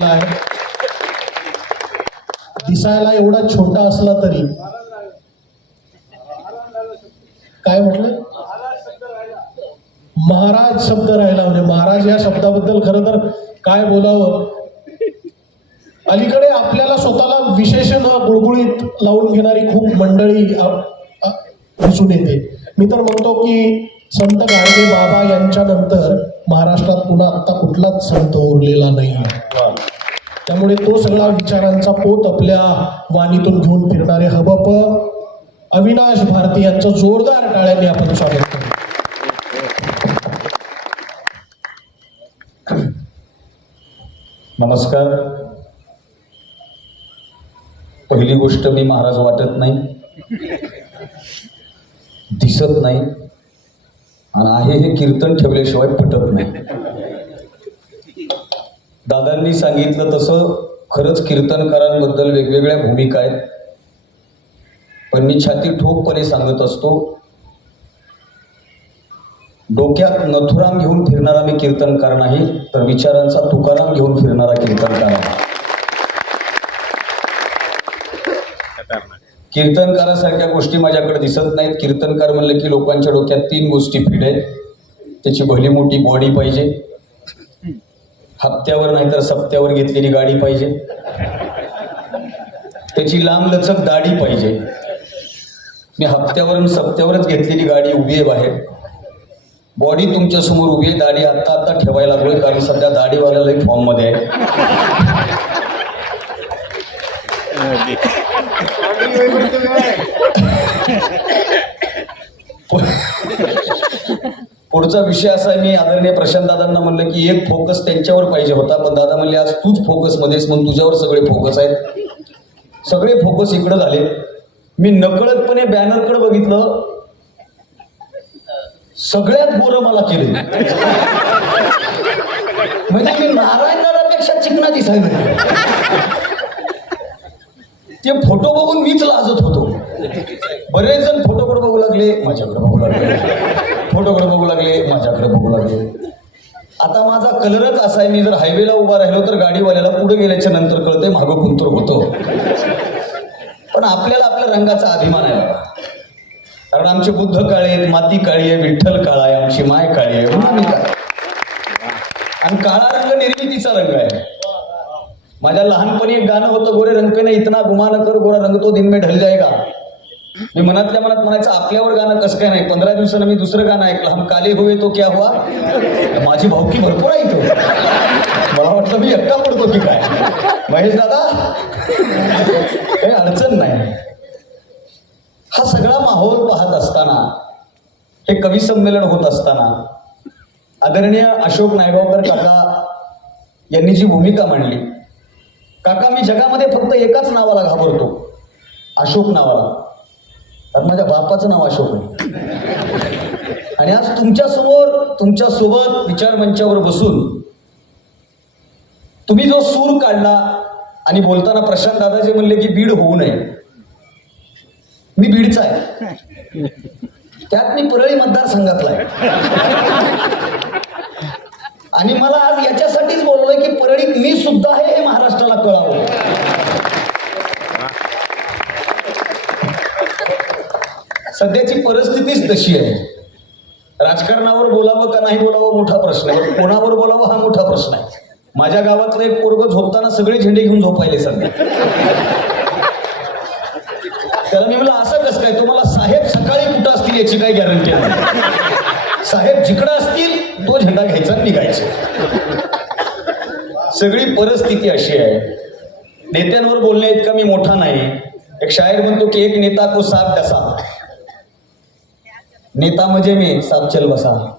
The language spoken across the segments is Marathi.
आहे. दिसायला एवढा छोटा असला तरी. काय म्हटलं? महाराज शब्द राहिला म्हणजे महाराज या शब्दाबद्दल खरं तर काय बोलावं? अलीकडे आपल्याला स्वतःला विशेषण गुळगुळीत लावून घेणारी खूप मंडळी दिसून येते. मी तर म्हणतो की संत गाडगे बाबा यांच्यानंतर महाराष्ट्रात पुन्हा आत्ता कुठलाच संत उरलेला नाही त्यामुळे तो सगळा विचारांचा पोत आपल्या वाणीतून घेऊन फिरणारे हबप अविनाश भारती यांचं जोरदार टाळ्यांनी आपण स्वागत करू. नमस्कार. पहिली गोष्ट मी महाराज वाटत नाही. दिसत नाही. आणि आहे हे कीर्तन ठेवल्याशिवाय पटत नाही. दादांनी सांगितलं तसं खरंच कीर्तनकारांबद्दल वेगवेगळ्या भूमिका आहेत. पण मी छाती ठोकपणे सांगत असतो डोक्यात नथुराम घेऊन फिरणारा मी कीर्तनकार नाही तर विचारांचा तुकाराम घेऊन फिरणारा कीर्तनकार आहे. कीर्तनकारासारख्या गोष्टी माझ्याकडे दिसत नाहीत. कीर्तनकार म्हणलं की लोकांच्या डोक्यात तीन गोष्टी फिड आहेत. त्याची भली मोठी बॉडी पाहिजे. हप्त्यावर नाहीतर सप्त्यावर घेतलेली गाडी पाहिजे. त्याची लांब लचक दाढी पाहिजे. मी हप्त्यावर सप्त्यावरच घेतलेली गाडी उभी आहे बाहेर. बॉडी तुमच्यासमोर उभी आहे. दाढी आत्ता आत्ता ठेवायला लागलोय कारण सध्या दाढीवाल्याला एक फॉर्ममध्ये आहे. पुढचा विषय असा मी आदरणीय प्रशांत दादांना म्हणलं की एक फोकस त्यांच्यावर पाहिजे होता पण दादा म्हणले आज तूच फोकस मध्येस म्हणून तुझ्यावर सगळे फोकस आहेत. सगळे फोकस इकडे झाले. मी नकळतपणे बॅनरकडे बघितलं. सगळ्यात गोरं मला केले. म्हणजे मी नारायण दादापेक्षा चिकना दिसायला ते फोटो बघून मीच लाजत होतो. बरेच जण फोटोकडे बघू लागले माझ्याकडे बघू लागले. फोटोकडे बघू लागले माझ्याकडे बघू लागले. आता माझा कलरच असा आहे मी जर हायवेला उभा राहिलो तर गाडीवाल्याला पुढे गेल्याच्यानंतर कळते मागं कुंतूर होतो. पण आपल्याला आपल्या रंगाचा अभिमान आहे बाबा. कारण आमचे बुद्ध काळे आहेत माती काळी आहे विठ्ठल काळा आहे आमची माय काळी आहे. आणि काळा रंग निर्मितीचा रंग आहे. माझ्या लहानपणी एक गाणं होतं गोरे रंग इतना गुमान कर गोरा रंग तो दिन में ढल जाएगा. मी मनातल्या मनात म्हणायचं आपल्यावर गाणं कसं काय नाही? पंधरा दिवसानं मी दुसरं गाणं ऐकलं. हम काले हुए तो क्या हुआ? माझी भावकी भरपूर आहे तो मला वाटलं मी एकटा पडतो की काय? महेश दादा काही अडचण नाही. हा सगळा माहोल पाहत असताना हे कवी संमेलन होत असताना आदरणीय अशोक नायगावकर काका यांनी जी भूमिका मांडली काका मी जगामध्ये फक्त एकाच नावाला घाबरतो. अशोक नावाला. कारण माझ्या बापाचं नाव अशोक आहे. आणि आज तुमच्यासमोर तुमच्यासोबत विचार मंचावर बसून तुम्ही जो सूर काढला आणि बोलताना प्रशांत दादाजी म्हणले की बीड होऊ नये. मी बीडचा आहे. त्यात मी परळी मतदारसंघातला आहे. आणि मला आज याच्यासाठीच बोलवलंय की परळीत मी सुद्धा आहे हे महाराष्ट्राला कळावं सध्याची परिस्थितीच तशी आहे. राजकारणावर बोलावं का नाही बोलावं मोठा प्रश्न आहे. कोणावर बोलावं हा मोठा प्रश्न आहे. माझ्या गावातलं एक पोरग झोपताना सगळे झेंडे घेऊन झोपायले सध्या. त्याला मी म्हणलं असं कसं काय? तुम्हाला साहेब सकाळी कुठं असतील याची काही गॅरंटी नाही. साहेब जिकडं असतील तो झेंडा घ्यायचा निघायचा. सगळी परिस्थिती अशी आहे. नेत्यांवर बोलण्या इतका मी मोठा नाही. एक शायर म्हणतो की एक नेता को साथ साप नेता म्हणजे मी सापचल बसा.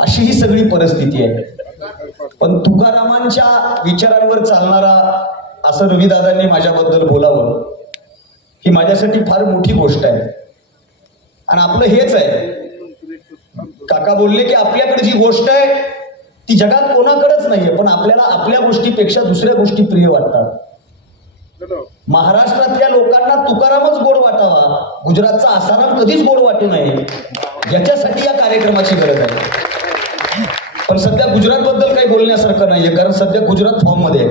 अशी ही सगळी परिस्थिती आहे. पण तुकारामांच्या विचारांवर चालणारा असं रविदादांनी माझ्याबद्दल बोलावं ही माझ्यासाठी फार मोठी गोष्ट आहे. आणि आपलं हेच आहे. काका बोलले की आपल्याकडे जी गोष्ट आहे ती जगात कोणाकडेच नाहीये पण आपल्याला आपल्या गोष्टीपेक्षा दुसऱ्या गोष्टी प्रिय वाटतात. महाराष्ट्रातल्या लोकांना तुकारामच गोड वाटावा. गुजरातचा आसाराम कधीच गोड वाटू नये. याच्यासाठी या कार्यक्रमाची गरज आहे. पण सध्या गुजरात बद्दल काही बोलण्यासारखं नाहीये कारण सध्या गुजरात फॉर्ममध्ये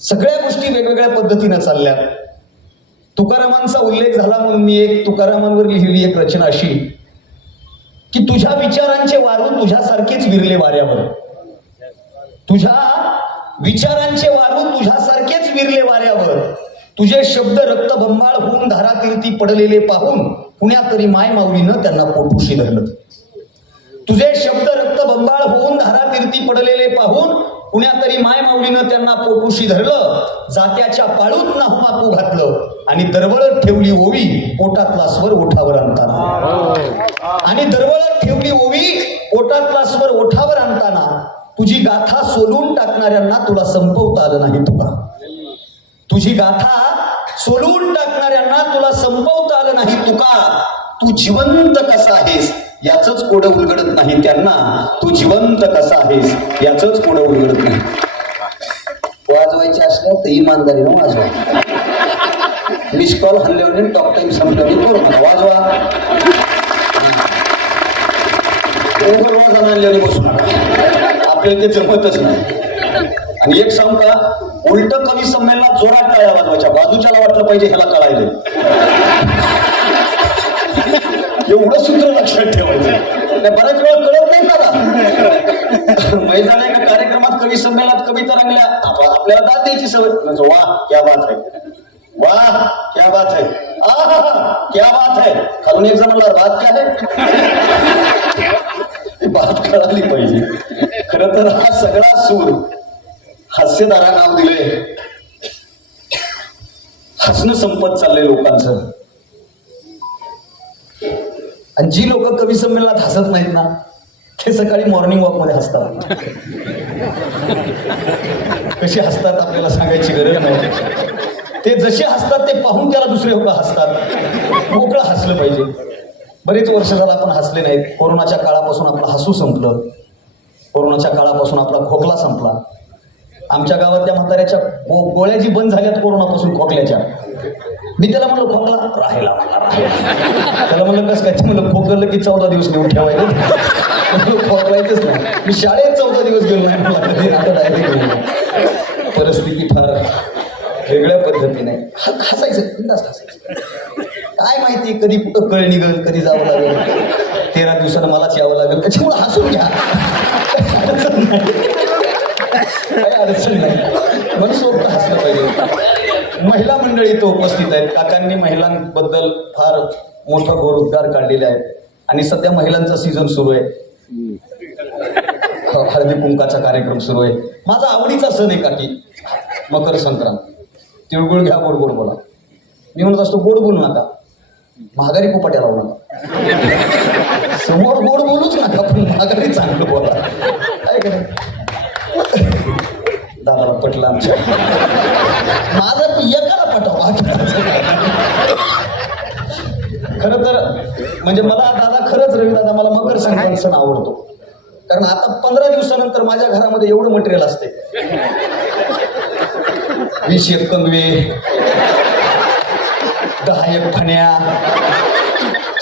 सगळ्या गोष्टी वेगवेगळ्या पद्धतीनं चालल्या. तुकारामांचा उल्लेख झाला म्हणून मी एक तुकारामांवर लिहिलेली एक रचना अशी की तुझ्या विचारांचे वारू तुझ्यासारखेच विरले वाऱ्यावर. तुझ्या विचारांचे वारू तुझ्यासारखेच विरले वाऱ्यावर. तुझे शब्द रक्तबंबाळ होऊन धारातीर्थी पडलेले पाहून कुण्या तरी माय माऊलीनं त्यांना पोटुशी धरलं. तुझे शब्द रक्तबंबाळ होऊन धारातीर्थी पडलेले पाहून कुण्या तरी माय माऊलीनं त्यांना पोटुशी धरलं. जात्याच्या पाळूत नाहू मापू घातलं आणि दरवळत ठेवली ओवी पोटातला स्वर ओठावर आणताना. आणि दरवळत ठेवली ओवी पोटातला स्वर ओठावर आणताना. तुझी गाथा सोलून टाकणाऱ्यांना तुला संपवता आलं नाही तुका. तुझी गाथा सोलून टाकणाऱ्यांना तुला संपवता आलं नाही तुका. तू जिवंत कसा आहेस याच कोड उलगडत नाही त्यांना. तू जिवंत कसा आहेस याच कोड उलगडत नाही. वाजवायचे असल्या तर इमानदारीनं वाजवा. मिस कॉल हल्ल्याने टॉक टाइम संपल्याने करू नका वाजवा. ओव्हर वाजन आणल्याने बसू नका. आपल्याला ते जमतच नाही. आणि एक सांग का उलट कवी संमेलनात जोरात टाळ्या वाजवायच्या. बाजूच्याला वाटलं पाहिजे ह्याला कळायला. एवढं सूत्र लक्षात ठेवायचं. बऱ्याच वेळा कळत नाही का मैदान एका कार्यक्रमात कवी संमेलनात कविता रंगल्या. आपल्याला दाद द्यायची सवय. म्हणजे वा क्या बात आहे वा क्या बात है. आहा क्या बात है. खालून एक जणाला बात काय बात कळाली पाहिजे. खर तर हा सगळा सूर हास्यदारा नाव दिले हसणं संपत चाललंय लोकांचं. आणि जी लोक कवी संमेलनात हसत नाहीत ना ते सकाळी मॉर्निंग वॉकमध्ये हसतात. कशी हसतात आपल्याला सांगायची गरज नाही. ते जसे हसतात ते पाहून त्याला दुसरे लोक हसतात. मोकळं हसलं पाहिजे. बरेच वर्ष झालं आपण हसले नाहीत. कोरोनाच्या काळापासून आपलं हसू संपलं. कोरोनाच्या काळापासून आपला खोकला संपला. आमच्या गावातल्या म्हाताऱ्याच्या गो गोळ्या जी बंद झाल्यात कोरोनापासून खोकल्याच्या मी त्याला म्हणलं खोकला राहिला राहिला. त्याला म्हणलं कसं काय? म्हणलं खोकलं की चौदा दिवस नेऊन ठेवायचं. खोकलायचंच नाही. मी शाळेत चौदा दिवस गेलो नाही मला कधी आता डायरेक्ट गेलो परिस्थिती फार वेगळ्या पद्धतीने. हसायचं बिंदास हसायचं. काय माहिती कधी कुठं कळ निघल कधी जावं लागेल. तेरा दिवसानं मलाच यावं लागेल. त्याच्यामुळे हसून घ्या. काही अडचण नाही. काही अडचण हसलं पाहिजे. महिला मंडळी इथं उपस्थित आहेत. काकांनी महिलांबद्दल फार मोठं गोरुद्गार काढलेले आहेत आणि सध्या महिलांचा सीझन सुरू आहे. हो, हळदी कुंकाचा कार्यक्रम सुरू आहे. माझा आवडीचा सण आहे काकी. मकर संक्रांत. तिळगुळ घ्या गोड गोड बोला. मी म्हणत असतो गोड बोलू नका. महागारी कुपाट्या लावू नका समोर गोड बोलूच नका पण महागारी चांगलं बोला. काय दादाला पटलं आमच्या. माझं एकाला पटावा खर तर म्हणजे मला दादा खरंच रवी दादा मला मकर संक्रांत सण आवडतो. कारण आता पंधरा दिवसानंतर माझ्या घरामध्ये एवढं मटेरियल असते. वीस एक कंगवे दहा एक फण्या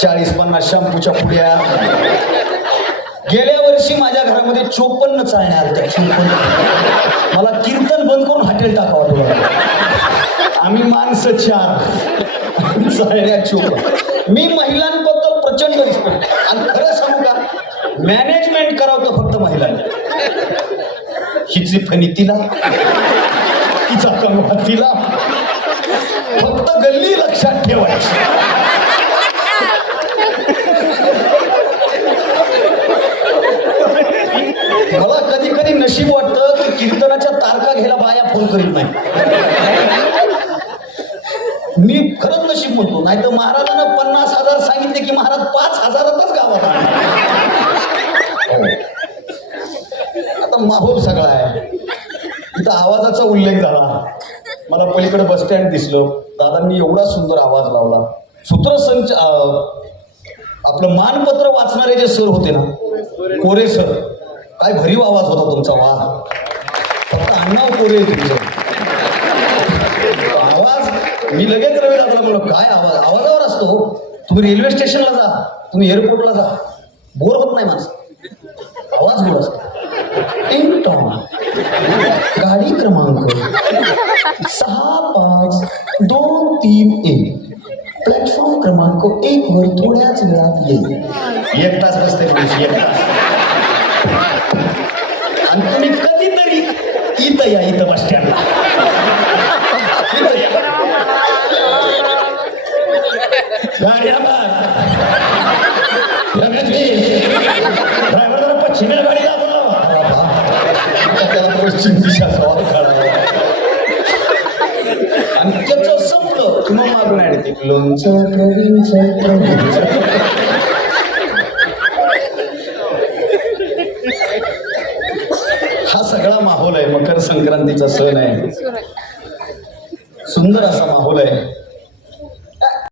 चाळीस पन्नास शॅम्पूच्या पुड्या. गेल्या वर्षी माझ्या घरामध्ये चोपन्न चालण्या आल्या चोपन्न मला कीर्तन बंद करून हॉटेल टाकावं तुम्हाला आम्ही माणसं चार. चालण्या चोपन्न मी महिलांबद्दल प्रचंड रिस्पेक्ट आणि खरं सांगू का मॅनेजमेंट करावं फक्त महिलांनी. हिची फणी तिला तिचा कमवा तिला. फक्त गल्ली लक्षात ठेवायची. मला कधी कधी नशीब वाटतं की कीर्तनाच्या तारखा घ्यायला बाया फोन करीत नाही मी खरंच नशीब म्हणतो नाही तर महाराजांना पन्नास हजार सांगितले की महाराज पाच हजारातच गावात आता माहोल सगळा आहे. इथं आवाजाचा उल्लेख झाला. मला पलीकडे बस स्टँड दिसलं. दादांनी एवढा सुंदर आवाज लावला. सूत्रसंच आपलं मानपत्र वाचणारे जे सर होते ना कोरे सर काय भरीव आवाज होता तुमचा वा. फक्त अण्णाव कोरे तुमचं. आवाज मी लगेच रवी दादाला म्हणलो काय आवाज? आवाजावर असतो हो. तुम्ही रेल्वे स्टेशनला जा तुम्ही एअरपोर्टला जा. बोर होत नाही माणसं. आवाज बोल असतो. टिंग गाडी क्रमांक सहा पाच दोन तीन एक. प्लॅटफॉर्म क्रमांक एक वर थोड्याच वेळात येईल. एक तास बसते एक तास. आणि तुम्ही कधीतरी इथं या इथं बस स्टँडला इथं या. गाडी आभार ड्रायव्हर जरा पश्चिमेला गाडी दाबून लावा. अरे बाबा. त्याला सवाल काढावा. आणि त्याचं संपलं की मग मागून ऍड लोणचं हा सगळा माहोल आहे मकर संक्रांतीचा सण आहे